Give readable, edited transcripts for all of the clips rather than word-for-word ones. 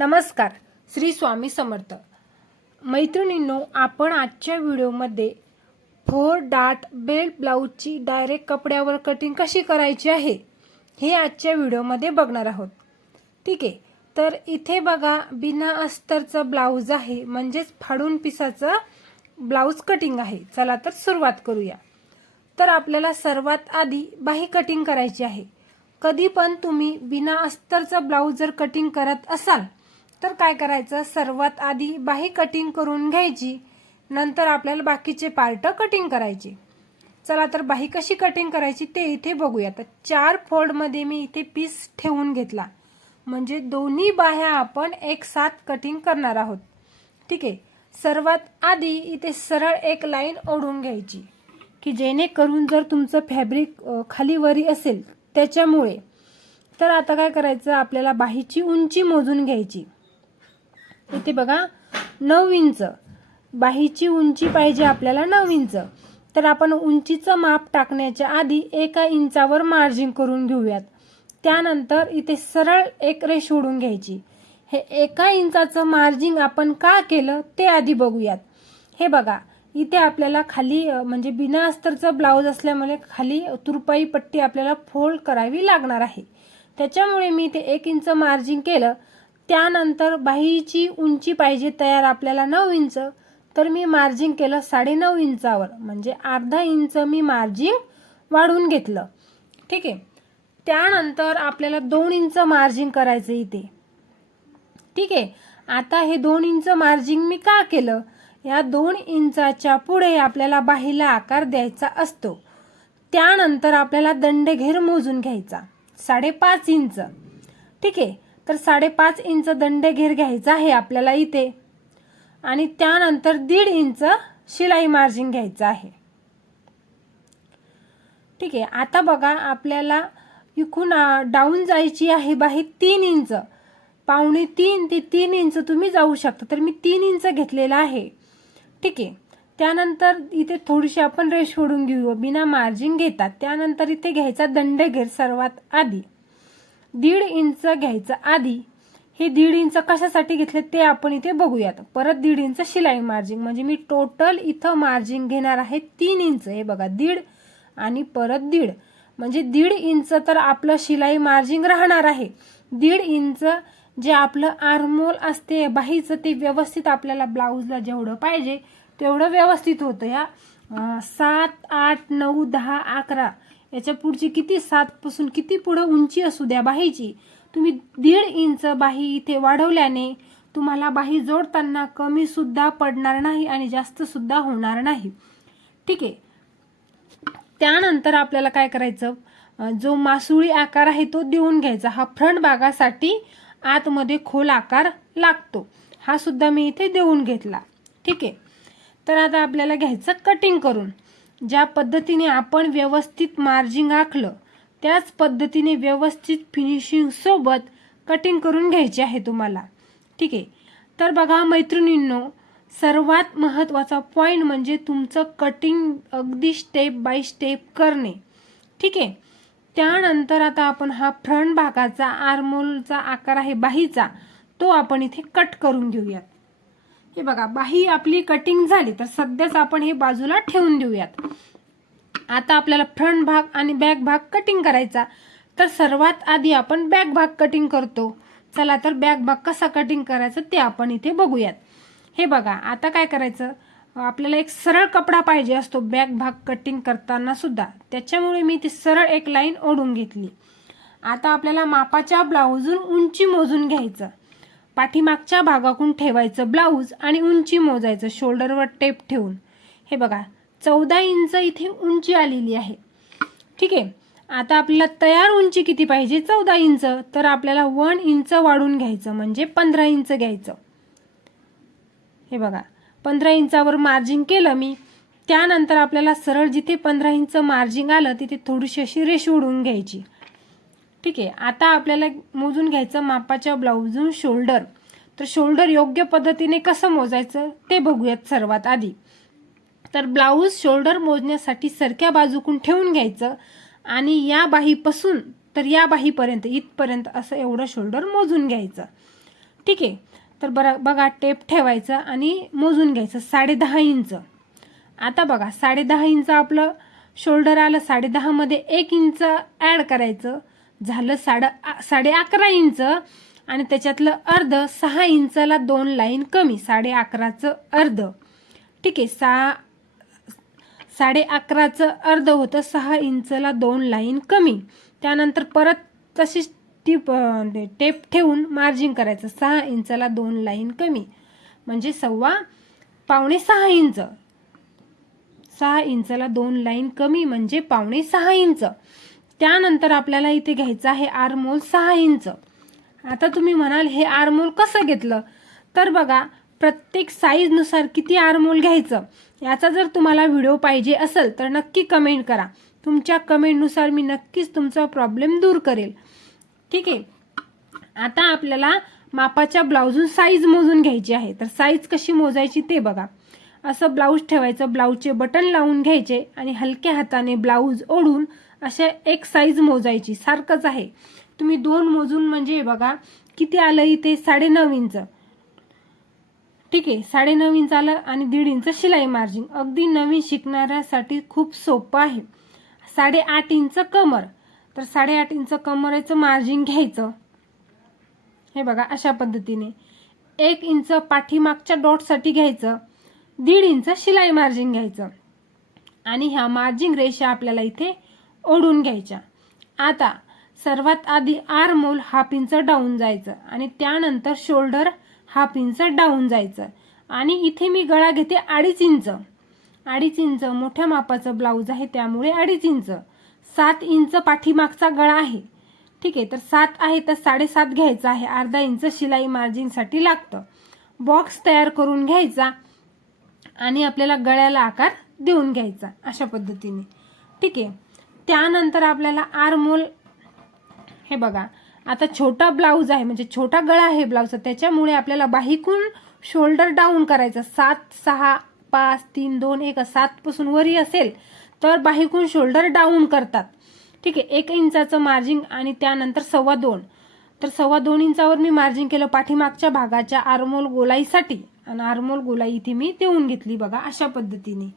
नमस्कार, श्री स्वामी समर्थ. मैत्रिणींनो, आपण आजच्या व्हिडिओमध्ये 4 डार्ट बेल्ट ब्लाऊजची डायरेक्ट कपड्यावर कटिंग कशी करायची आहे हे आजच्या व्हिडिओमध्ये बघणार आहोत. ठीक आहे, तर इथे बघा बिना अस्तरचा ब्लाऊज आहे, म्हणजेच फाडून पिसाचं ब्लाऊज कटिंग आहे. चला तर सुरुवात करूया. तर आपल्याला सर्वात आधी बाही कटिंग करायची आहे. कधी पण तुम्ही बिना अस्तरचा ब्लाऊज जर कटिंग करत असाल तर काय करायचं, सर्वात आधी बाही कटिंग करून घ्यायची, नंतर आपल्याला बाकीचे पार्ट कटिंग करायचे. चला तर बाही कशी कटिंग करायची ते इथे बघूया. तर 4 फोल्डमध्ये मी इथे पीस ठेवून घेतला, म्हणजे दोन्ही बाह्या आपण एक साथ कटिंग करणार आहोत. ठीक आहे, सर्वात आधी इथे सरळ एक लाईन ओढून घ्यायची, की जेणेकरून जर तुमचं फॅब्रिक खाली वरी असेल त्याच्यामुळे. तर आता काय करायचं, आपल्याला बाहीची उंची मोजून घ्यायची. इथे बघा 9 इंच बाहीची उंची पाहिजे आपल्याला, 9 इंच. तर आपण उंचीचं माप टाकण्याच्या आधी 1 इंचावर मार्जिन करून घेऊयात. त्यानंतर इथे सरळ एक रेष ओढून घ्यायची. हे 1 इंचाचं मार्जिन आपण का केलं ते आधी बघूयात. हे बघा, इथे आपल्याला खाली म्हणजे बिना अस्तरचं ब्लाऊज असल्यामुळे खाली तुरपाई पट्टी आपल्याला फोल्ड करावी लागणार आहे. त्याच्यामुळे मी इथे 1 इंच मार्जिन केलं. त्यानंतर बाहीची उंची पाहिजे तयार आपल्याला 9 इंच, तर मी मार्जिन केलं 9.5 इंचावर, म्हणजे अर्धा इंच मी मार्जिन वाढवून घेतलं. ठीक आहे, त्यानंतर आपल्याला 2 इंच मार्जिन करायचं इथे. ठीक आहे, आता हे 2 इंच मार्जिन मी का केलं, या 2 इंचाच्या पुढे आपल्याला बाहीला आकार द्यायचा असतो. त्यानंतर आपल्याला दंडघेर मोजून घ्यायचा 5.5 इंच. ठीक आहे, तर 5.5 इंच दंडघेर घ्यायचा आहे आपल्याला इथे, आणि त्यानंतर 1.5 इंच शिलाई मार्जिन घ्यायचं आहे. ठीक आहे, आता बघा आपल्याला इकडून डाऊन जायची आहे बाही 3 इंच, 2.25 ते 3 इंच तुम्ही जाऊ शकता. तर मी 3 इंच घेतलेला आहे. ठीक आहे, त्यानंतर इथे थोडीशी आपण रेष ओढून घेऊ बिना मार्जिन घेता. त्यानंतर इथे घ्यायचा दंडघेर सर्वात आधी 1.5 इंच घ्यायचं आधी. हे 1.5 इंच कशासाठी घेतले ते आपण इथे बघूयात. परत 1.5 इंच शिलाई मार्जिन, म्हणजे मी टोटल इथं मार्जिन घेणार आहे 3 इंच. हे बघा 1.5 आणि परत 1.5, म्हणजे 1.5 इंच तर आपलं शिलाई मार्जिन राहणार आहे. 1.5 इंच जे आपलं आर्महोल असते बाहीचं ते व्यवस्थित आपल्याला ब्लाऊजला जेवढं पाहिजे तेवढं व्यवस्थित होतं. या 7, 8, 9, 10, 11 याच्या पुढची किती 7 पासून किती पुढं उंची असू द्या बाहीची, तुम्ही 1.5 इंच बाही इथे वाढवल्याने तुम्हाला बाही जोडताना कमी सुद्धा पडणार नाही आणि जास्त सुद्धा होणार नाही. ठीक आहे, त्यानंतर आपल्याला काय करायचं, जो मासुळी आकार आहे तो देऊन घ्यायचा. हा फ्रंट भागासाठी आतमध्ये खोल आकार लागतो, हा सुद्धा मी इथे देऊन घेतला. ठीक आहे, तर आता आपल्याला घ्यायचं कटिंग करून. ज्या पद्धतीने आपण व्यवस्थित मार्जिन आखलं त्याच पद्धतीने व्यवस्थित फिनिशिंग सोबत कटिंग करून घ्यायची आहे तुम्हाला. ठीक आहे, तर बघा मैत्रिणींनो, सर्वात महत्त्वाचा पॉईंट म्हणजे तुमचं कटिंग अगदी स्टेप बाय स्टेप करणे. ठीक आहे, त्यानंतर आता आपण हा फ्रंट भागाचा आर्महोलचा आकार आहे बाहीचा, तो आपण इथे कट करून घेऊयात. हे बघा, बाही आपली कटिंग झाली, तर सध्याच आपण हे बाजूला ठेवून देऊयात. आता आपल्याला फ्रंट भाग आणि बॅक भाग कटिंग करायचा. तर सर्वात आधी आपण बॅक भाग कटिंग करतो. चला तर बॅक भाग कसा कटिंग करायचा ते आपण इथे बघूयात. हे बघा, आता काय करायचं, आपल्याला एक सरळ कपडा पाहिजे असतो बॅक भाग कटिंग करताना सुद्धा, त्याच्यामुळे मी ती सरळ एक लाईन ओढून घेतली. आता आपल्याला मापाच्या ब्लाऊजून उंची मोजून घ्यायचं. पाठीमागच्या भागाकडून ठेवायचं ब्लाऊज आणि उंची मोजायचं शोल्डरवर टेप ठेवून. हे बघा 14 इंच इथे उंची आलेली आहे. ठीक आहे, आता आपल्याला तयार उंची किती पाहिजे, 14 इंच, तर आपल्याला 1 इंच वाढून घ्यायचं, म्हणजे 15 इंच घ्यायचं. हे बघा 15 इंचावर मार्जिन केलं मी. त्यानंतर आपल्याला सरळ जिथे 15 इंच मार्जिन आलं तिथे थोडीशी अशी रेष ओढून घ्यायची. ठीक आहे, आता आपल्याला मोजून घ्यायचं मापाच्या ब्लाऊजून शोल्डर. तर शोल्डर योग्य पद्धतीने कसं मोजायचं ते बघूयात सर्वात आधी. तर ब्लाऊज शोल्डर मोजण्यासाठी सरक्या बाजूकून ठेवून घ्यायचं आणि या बाहीपासून तर या बाहीपर्यंत इथपर्यंत असं एवढं शोल्डर मोजून घ्यायचं. ठीक आहे. तर बघा टेप ठेवायचं आणि मोजून घ्यायचं 10.5 इंच. आता बघा 10.5 इंच आपलं शोल्डर आलं, 10.5 मध्ये 1 इंच ॲड करायचं, झालं 11.5 इंच. आणि त्याच्यातलं अर्ध 6 इंचाला 2 लाईन कमी, 11.5चं अर्ध. ठीक आहे, 11.5चं अर्ध होतं, 6 इंचला 2 लाईन कमी. त्यानंतर परत तशीच टेप ठेवून मार्जिंग करायचं, 6 इंचाला 2 लाईन कमी म्हणजे पावणे 6 इंच. 6 इंचाला 2 लाईन कमी म्हणजे पावणे 6 इंच. त्यानंतर आपल्याला इथे घ्यायचं आहे आर्महोल 6 इंच. आता तुम्ही म्हणाल हे आर्महोल कसं घेतलं, तर बघा प्रत्येक साईजनुसार किती आर्महोल घ्यायचं याचा जर तुम्हाला व्हिडिओ पाहिजे असेल तर नक्की कमेंट करा. तुमच्या कमेंटनुसार मी नक्कीच तुमचा प्रॉब्लेम दूर करेल. ठीक आहे. आता आपल्याला मापाच्या ब्लाऊजून साईज मोजून घ्यायची आहे. तर साईज कशी मोजायची ते बघा. असं ब्लाऊज ठेवायचं, ब्लाऊजचे बटन लावून घ्यायचे आणि हलक्या हाताने ब्लाऊज ओढून अशा एक साईज मोजायची. सारखंच आहे, तुम्ही 2 मोजून म्हणजे बघा किती आलं इथे 9.5 इंच. ठीक आहे, 9.5 इंच आलं आणि 1.5 इंच शिलाई मार्जिन. अगदी नवीन शिकणाऱ्यासाठी खूप सोपं आहे. 8.5 इंच कमर, तर 8.5 इंच कमरेचं मार्जिन घ्यायचं. हे बघा अशा पद्धतीने 1 इंच पाठीमागच्या डॉटसाठी घ्यायचं, 1.5 इंच शिलाई मार्जिन घ्यायचं आणि ह्या मार्जिन रेषा आपल्याला इथे ओढून घ्यायच्या. आता सर्वात आधी आर्महोल 1/2 इंच डाऊन जायचं आणि त्यानंतर शोल्डर 1/2 इंच डाऊन जायचं आणि इथे मी गळा घेते 2.5 इंच. 2.5 इंच मोठ्या मापाचं ब्लाऊज आहे त्यामुळे 2.5 इंच. 7 इंच पाठीमागचा गळा आहे. ठीक आहे, तर 7 आहे तर 7.5 घ्यायचा आहे. अर्धा इंच शिलाई मार्जिनसाठी लागतं. बॉक्स तयार करून घ्यायचा आणि आपल्याला गळ्याला आकार देऊन घ्यायचा अशा पद्धतीने. ठीक आहे. त्यानंतर आपल्याला आर्महोल हे बघा आता छोटा ब्लाऊज आहे म्हणजे छोटा गळा आहे ब्लाऊजचा, त्याच्यामुळे आपल्याला बाहीकून शोल्डर डाऊन करायचं. 7, 6, 5, 3, 2, 1 7 पासून वरी असेल तर बाहीकून शोल्डर डाऊन करतात. ठीक आहे, 1 इंचाचं मार्जिन आणि त्यानंतर 2.25. तर 2.25 इंचावर मी मार्जिन केलं पाठीमागच्या भागाच्या आर्महोल गोलाईसाठी आणि आर्महोल गोलाई इथे मी देऊन घेतली बघा अशा पद्धतीने.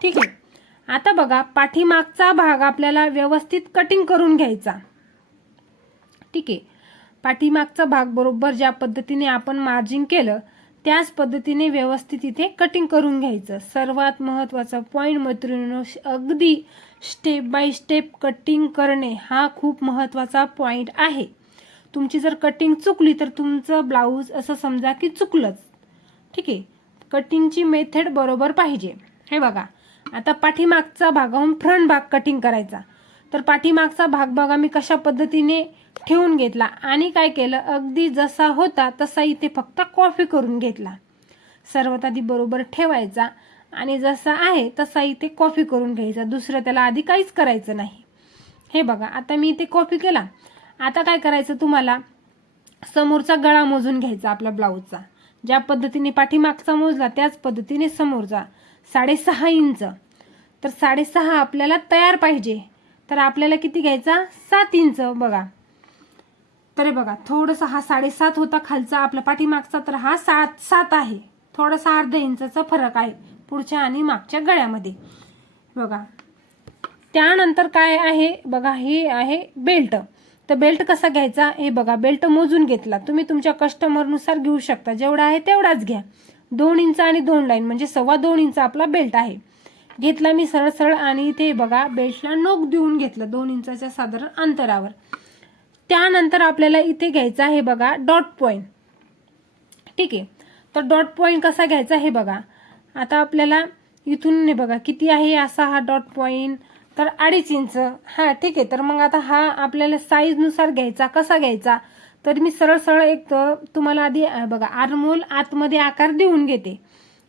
ठीक आहे. आता बघा पाठीमागचा भाग आपल्याला व्यवस्थित कटिंग करून घ्यायचा. ठीक आहे, पाठीमागचा भाग बरोबर ज्या पद्धतीने आपण मार्जिन केलं त्याच पद्धतीने व्यवस्थित इथे कटिंग करून घ्यायचं. सर्वात महत्त्वाचा पॉईंट मैत्रिणींनो, अगदी स्टेप बाय स्टेप कटिंग करणे हा खूप महत्त्वाचा पॉईंट आहे. तुमची जर कटिंग चुकली तर तुमचं ब्लाऊज असं समजा की चुकलंच. ठीक आहे, कटिंगची मेथड बरोबर पाहिजे. हे बघा आता पाठीमागचा भागाहून फ्रंट भाग कटिंग करायचा. तर पाठीमागचा भाग बघा मी कशा पद्धतीने ठेवून घेतला आणि काय केलं, अगदी जसा होता तसा इथे फक्त कॉपी करून घेतला. सर्वात आधी बरोबर ठेवायचा आणि जसा आहे तसा इथे कॉपी करून घ्यायचा. दुसरं त्याला आधी काहीच करायचं नाही. हे बघा आता मी इथे कॉपी केला. आता काय करायचं, तुम्हाला समोरचा गळा मोजून घ्यायचा आपला ब्लाऊजचा. ज्या पद्धतीने पाठीमागचा मोजला त्याच पद्धतीने समोरचा 6.5 इंच. तर 6.5 आपल्याला तयार पाहिजे, तर आपल्याला किती घ्यायचा 7 इंच बघा. तर बघा थोडंसं हा 7.5 होता खालचा आपला पाठीमागचा, तर हा 7 आहे. थोडासा अर्धा इंचाचा फरक आहे पुढच्या आणि मागच्या गळ्यामध्ये बघा. त्यानंतर काय आहे बघा, हे आहे बेल्ट. तर बेल्ट कसा घ्यायचा हे बघा, बेल्ट मोजून घेतला. तुम्ही तुमच्या कस्टमरनुसार घेऊ शकता, जेवढा आहे तेवढाच घ्या. 2 इंच आणि 2 लाईन म्हणजे 2.25 इंच आपला बेल्ट आहे. घेतला मी सरळ सरळ आणि इथे बघा बेल्टला नोक देऊन घेतलं 2 इंचाच्या साधारण अंतरावर. त्यानंतर आपल्याला इथे घ्यायचा आहे बघा डॉट पॉइंट. ठीक आहे, तर डॉट पॉइंट कसा घ्यायचा हे बघा. आता आपल्याला इथून बघा किती आहे असा हा डॉट पॉइंट, तर 2.5 इंच. हा ठीक आहे, तर मग आता हा आपल्याला साईजनुसार घ्यायचा. कसा घ्यायचा, तर मी सरळ सरळ एक तुम्हाला आधी बघा आर्महोल आतमध्ये आकार देऊन घेते.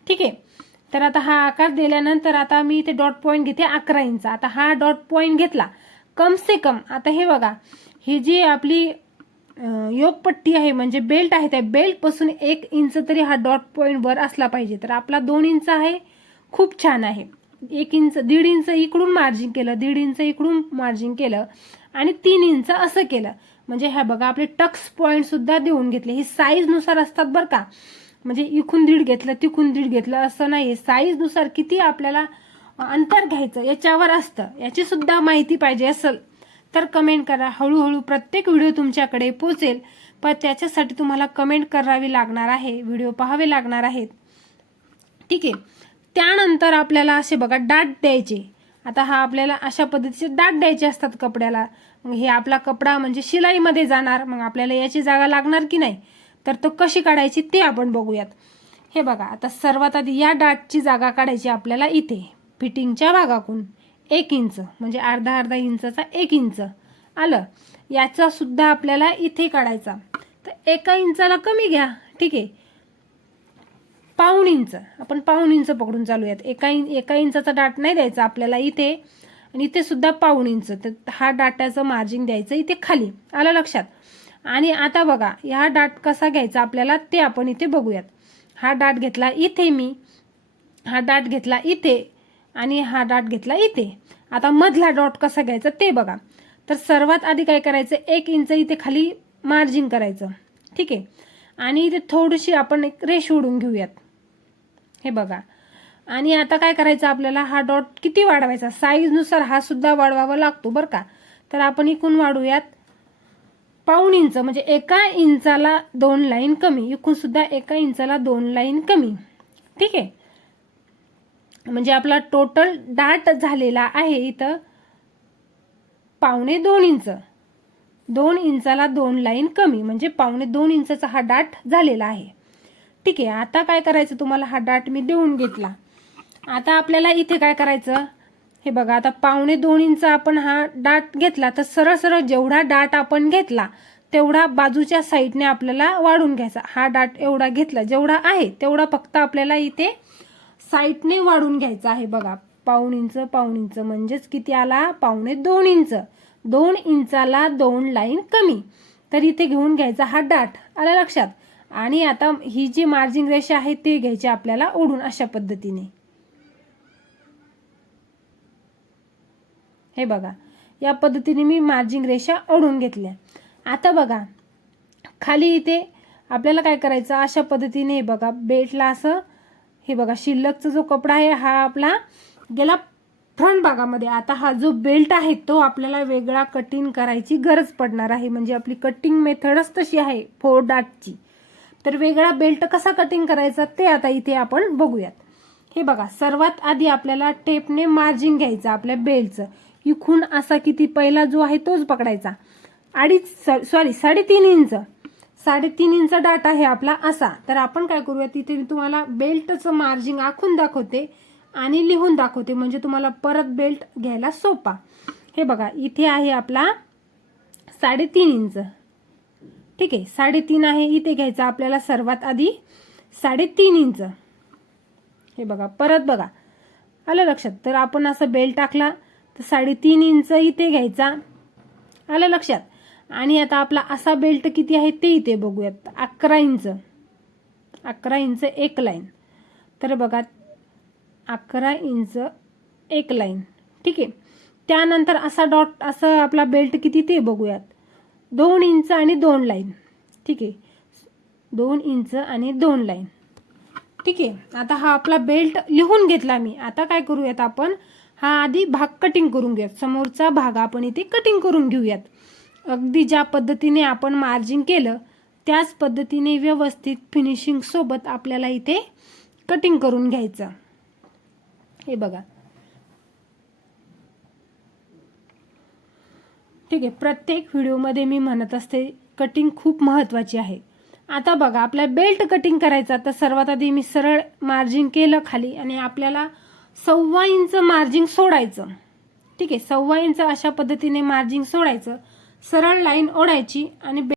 ठीक आहे, तर आता हा आकार दिल्यानंतर आता मी इथे डॉट पॉइंट घेते 11 इंच. आता हा डॉट पॉइंट घेतला कम से कम. आता हे बघा ही जी आपली योगपट्टी आहे म्हणजे बेल्ट आहे, त्या बेल्ट पासून 1 इंच तरी हा डॉट पॉइंट वर असला पाहिजे. तर आपला 2 इंच आहे, खूप छान आहे. 1 इंच 1.5 इंच इकडून मार्जिन केलं, 1.5 इंच इकडून मार्जिन केलं आणि 3 इंच असं केलं म्हणजे ह्या बघा आपले टक्स पॉईंट सुद्धा देऊन घेतले. हे साईज नुसार असतात बरं का, म्हणजे इकून 1.5 घेतलं तिकून 1.5 घेतलं असं नाही. साईज नुसार किती आपल्याला अंतर घ्यायचं याच्यावर असतं. याची सुद्धा माहिती पाहिजे असेल तर कमेंट करा. हळूहळू प्रत्येक व्हिडिओ तुमच्याकडे पोहोचेल, पण त्याच्यासाठी तुम्हाला कमेंट करावी लागणार आहे, व्हिडिओ पाहावे लागणार आहेत. ठीक आहे. त्यानंतर आपल्याला असे बघा डाट द्यायचे. आता हा आपल्याला अशा पद्धतीचे डाट द्यायचे असतात कपड्याला. मग हे आपला कपडा म्हणजे शिलाईमध्ये जाणार, मग आपल्याला याची जागा लागणार की नाही, तर तो कशी काढायची ते आपण बघूयात. हे बघा, आता सर्वात आधी या डाटची जागा काढायची आपल्याला इथे फिटिंगच्या भागाकडून 1 इंच, म्हणजे अर्धा इंचाचा 1 इंच आलं. याचा सुद्धा आपल्याला इथे काढायचा, तर 1 इंचाला कमी घ्या. ठीक आहे, पाऊण इंच, आपण पाऊण इंच पकडून चालूयात. 1 इंचाचा डाट नाही द्यायचा आपल्याला इथे, आणि इथे सुद्धा पाऊण इंच. तर हा डाटाचं मार्जिन द्यायचं इथे खाली. आलं लक्षात. आणि आता बघा हा डाट कसा घ्यायचा आपल्याला ते आपण इथे बघूयात. हा डाट घेतला इथे मी, हा डाट घेतला इथे, आणि हा डाट घेतला इथे. आता मधला डॉट कसा घ्यायचा ते बघा. तर सर्वात आधी काय करायचं, 1 इंच इथे खाली मार्जिन करायचं. ठीक आहे, आणि इथे थोडीशी आपण एक रेष ओढून घेऊयात. हे बघा, आणि आता काय करायचं आपल्याला, हा डॉट किती वाढवायचा, साईजनुसार हा सुद्धा वाढवावा लागतो बरं का. तर आपण इकून वाढूयात पाऊण इंच, म्हणजे 1 इंचाला 2 लाईन कमी. इकून सुद्धा 1 इंचाला 2 लाईन कमी. ठीक आहे, म्हणजे आपला टोटल डाट झालेला आहे इथं पावणे 2 इंच. 2 इंचाला 2 लाईन कमी, म्हणजे पावणे 2 इंचाचा हा डाट झालेला आहे. ठीक आहे, आता काय करायचं तुम्हाला, हा डाट मी देऊन घेतला. आता आपल्याला इथे काय करायचं, हे बघा, आता पावणे 2 इंच आपण हा डाट घेतला, तर सरळ सरळ जेवढा डाट आपण घेतला तेवढा बाजूच्या साईडने आपल्याला वाढून घ्यायचा. हा डाट एवढा घेतला, जेवढा आहे तेवढा फक्त आपल्याला इथे साईडने वाढून घ्यायचा आहे. बघा, पाऊण इंच म्हणजेच किती आला, पावणे 2 इंच. 2 इंचाला 2 लाईन कमी, तर इथे घेऊन घ्यायचा हा डाट. आला लक्षात. आणि आता ही जी मार्जिन रेषा आहे ती घ्यायची आपल्याला ओढून अशा पद्धतीने. हे बघा, या पद्धतीने मी मार्जिन रेषा ओढून घेतल्या. आता बघा खाली इथे आपल्याला काय करायचं, अशा पद्धतीने हे बघा बेल्टला असं, हे बघा शिल्लकचा जो कपडा आहे हा आपला गेला फ्रंट भागामध्ये. आता हा जो बेल्ट आहे तो आपल्याला वेगळा कटिंग करायची गरज पडणार आहे, म्हणजे आपली कटिंग मेथडच तशी आहे 4 डाटची. तर वेगळा बेल्ट कसा कटिंग करायचा ते आता इथे आपण बघूयात. हे बघा, सर्वात आधी आपल्याला टेपने मार्जिन घ्यायचं आपल्या बेल्टचं. इखून असा किती पहिला जो आहे तोच पकडायचा. 3.5 इंच, 3.5 इंच डाट आहे आपला असा. तर आपण काय करूया, तिथे मी तुम्हाला बेल्टचं मार्जिन आखून दाखवते आणि लिहून दाखवते, म्हणजे तुम्हाला परत बेल्ट घ्यायला सोपा. हे बघा, इथे आहे आपला 3.5 इंच. ठीक आहे, 3.5 आहे, इथे घ्यायचा आपल्याला सर्वात आधी 3.5 इंच. हे बघा, परत बघा, आलं लक्षात. तर आपण असं बेल्ट टाकला तर 3.5 इंच इथे घ्यायचा. आलं लक्षात. आणि आता आपला असा बेल्ट किती आहे ते इथे बघूयात. 11 इंच, 11 इंच 1 लाईन. तर बघा 11 इंच 1 लाईन. ठीक आहे, त्यानंतर असा डॉट, असं आपला बेल्ट किती ते बघूयात. 2 इंच आणि 2 लाईन. ठीक आहे, 2 इंच आणि 2 लाईन. ठीक आहे, आता हा आपला बेल्ट लिहून घेतला मी. आता काय करूयात आपण, हा आधी भाग कटिंग करून घेऊयात. समोरचा भाग आपण इथे कटिंग करून घेऊयात. अगदी ज्या पद्धतीने आपण मार्जिन केलं त्याच पद्धतीने व्यवस्थित फिनिशिंग सोबत आपल्याला इथे कटिंग करून घ्यायचं. हे बघा, ठीक आहे, प्रत्येक व्हिडिओमध्ये मी म्हणत असते कटिंग खूप महत्त्वाची आहे. आता बघा, आपल्या बेल्ट कटिंग करायचा, तर सर्वात आधी मी सरळ मार्जिन केलं खाली, आणि आपल्याला 1.25 इंच मार्जिन सोडायचं. ठीक आहे, 1.25 इंच अशा पद्धतीने मार्जिन सोडायचं, सरळ लाईन ओढायची आणि